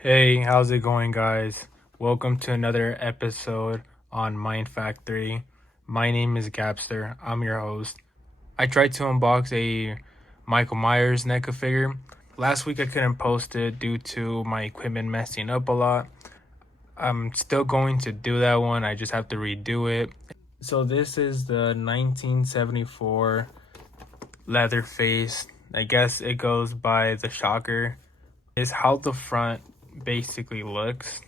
Hey, how's it going, guys? Welcome to another episode on Mind Factory. My name is Gabster. I'm your host. I tried to unbox a Michael Myers NECA figure. Last week I couldn't post it due to my equipment messing up a lot. I'm still going to do that one. I just have to redo it. So this is the 1974 Leatherface. I guess it goes by the Shocker. Is how the front basically looks.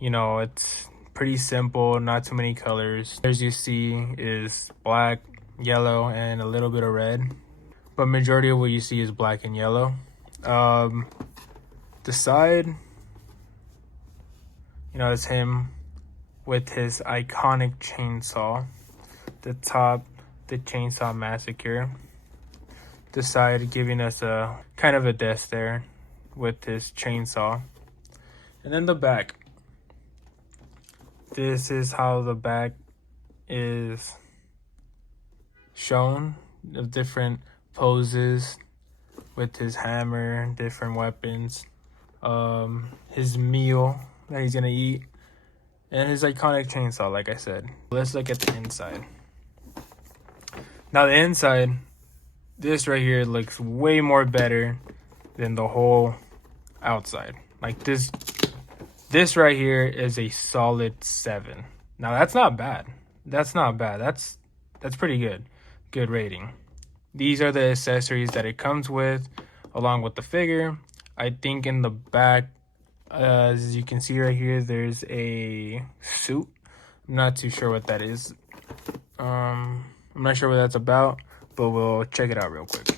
It's pretty simple, not too many colors. As you see is black, yellow, and a little bit of red. But majority of what you see is black and yellow. The side, it's him with his iconic chainsaw. The top, the chainsaw massacre. The side giving us a kind of a death there with his chainsaw. And then the back. This is how the back is shown, of different poses with his hammer, different weapons, his meal that he's gonna eat, and his iconic chainsaw, like I said. Let's look at the inside. Now the inside, this right here looks way more better than the whole outside. Like this right here is a solid 7. Now that's not bad. That's pretty good. Good rating. These are the accessories that it comes with, along with the figure. I think in the back, as you can see right here, there's a suit. I'm not too sure what that is. I'm not sure what that's about, but we'll check it out real quick.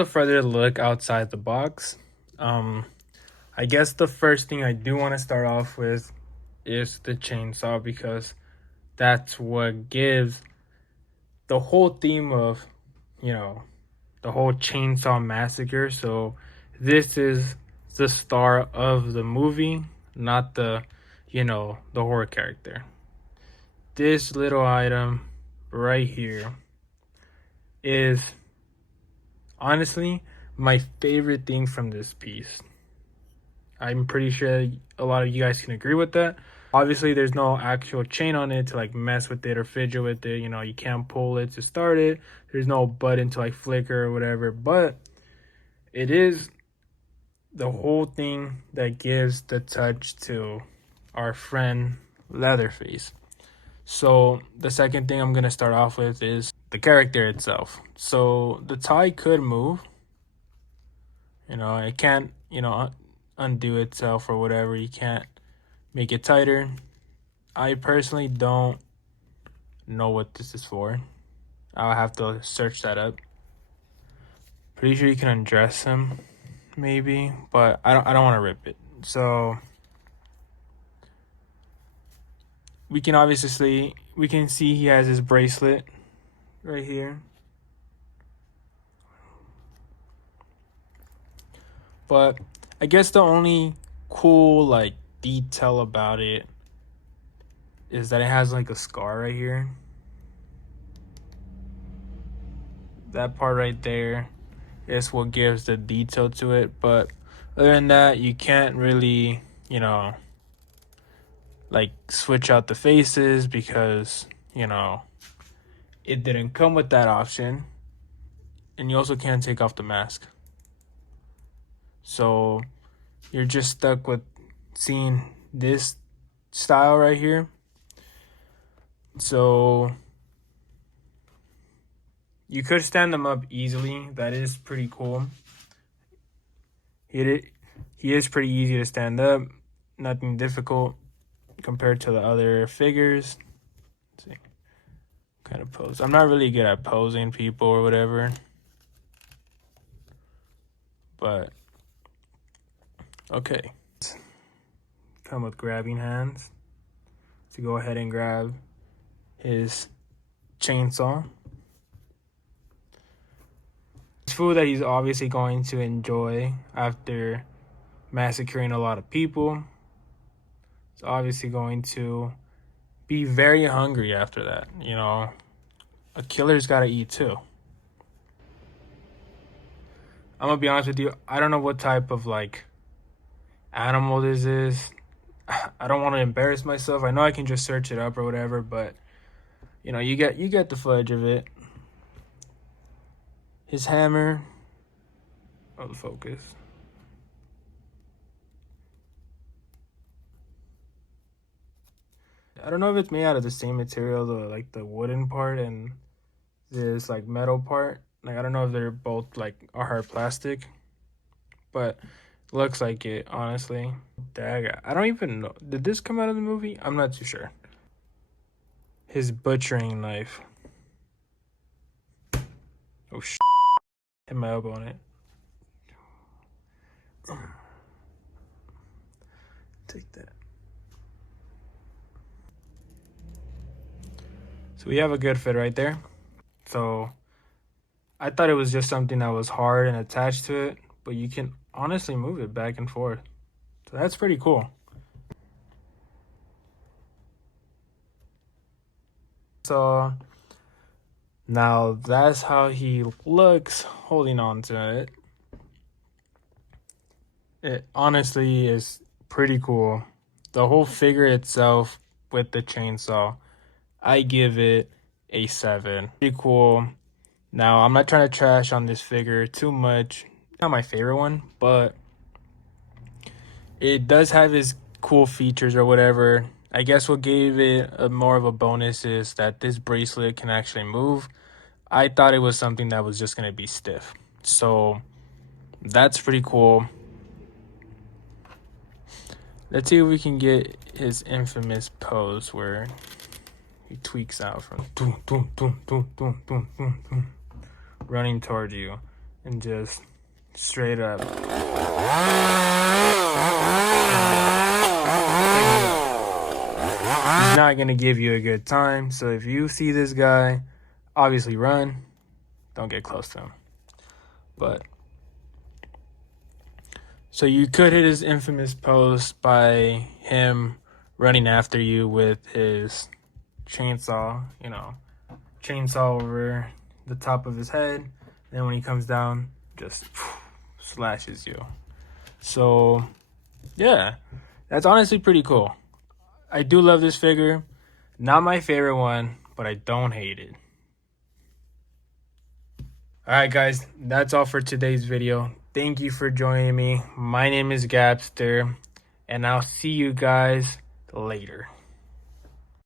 A further look outside the box. I guess the first thing I do want to start off with is the chainsaw, because that's what gives the whole theme of, the whole chainsaw massacre. So this is the star of the movie, not the horror character. This little item right here is honestly my favorite thing from this piece. I'm pretty sure a lot of you guys can agree with that. Obviously, there's no actual chain on it to like mess with it or fidget with it. You can't pull it to start it. There's no button to like flicker or whatever. But it is the whole thing that gives the touch to our friend Leatherface. So the second thing I'm going to start off with is the character itself. So the tie could move. It can't, undo itself or whatever. You can't make it tighter. I personally don't know what this is for. I'll have to search that up. Pretty sure you can undress him, maybe, but I don't want to rip it. So we can see he has his bracelet right here. But I guess the only cool like detail about it is that it has like a scar right here. That part right there is what gives the detail to it. But other than that, you can't really, like switch out the faces, because, it didn't come with that option. And you also can't take off the mask. So you're just stuck with seeing this style right here. So you could stand them up easily. That is pretty cool. He is pretty easy to stand up. Nothing difficult compared to the other figures. Let's see. Kind of pose. I'm not really good at posing people or whatever. But okay. Come with grabbing hands to go ahead and grab his chainsaw. It's food that he's obviously going to enjoy after massacring a lot of people. He's obviously going to be very hungry after that. A killer's got to eat too. I'm gonna be honest with you, I don't know what type of like animal this is. I don't want to embarrass myself. I know I can just search it up or whatever, but you know, you get the fudge of it. His hammer. Oh, the focus. I don't know if it's made out of the same material, like the wooden part and this like metal part. Like I don't know if they're both like a hard plastic, but looks like it, honestly. Dagger. I don't even know. Did this come out of the movie? I'm not too sure. His butchering knife. Oh sh! Hit my elbow on it. Take that. So we have a good fit right there. So I thought it was just something that was hard and attached to it, but you can honestly move it back and forth. So that's pretty cool. So now that's how he looks holding on to it. It honestly is pretty cool. The whole figure itself with the chainsaw, I give it a 7. Pretty cool. Now, I'm not trying to trash on this figure too much. Not my favorite one, but it does have its cool features or whatever. I guess what gave it more of a bonus is that this bracelet can actually move. I thought it was something that was just going to be stiff. So that's pretty cool. Let's see if we can get his infamous pose where he tweaks out from running toward you and just straight up. He's not going to give you a good time. So if you see this guy, obviously run. Don't get close to him. But so you could hit his infamous pose by him running after you with his chainsaw, you know, chainsaw over the top of his head. Then when he comes down, just slashes you. So yeah, that's honestly pretty cool. I do love this figure. Not my favorite one, but I don't hate it. Alright guys, that's all for today's video. Thank you for joining me. My name is Gabster, and I'll see you guys later.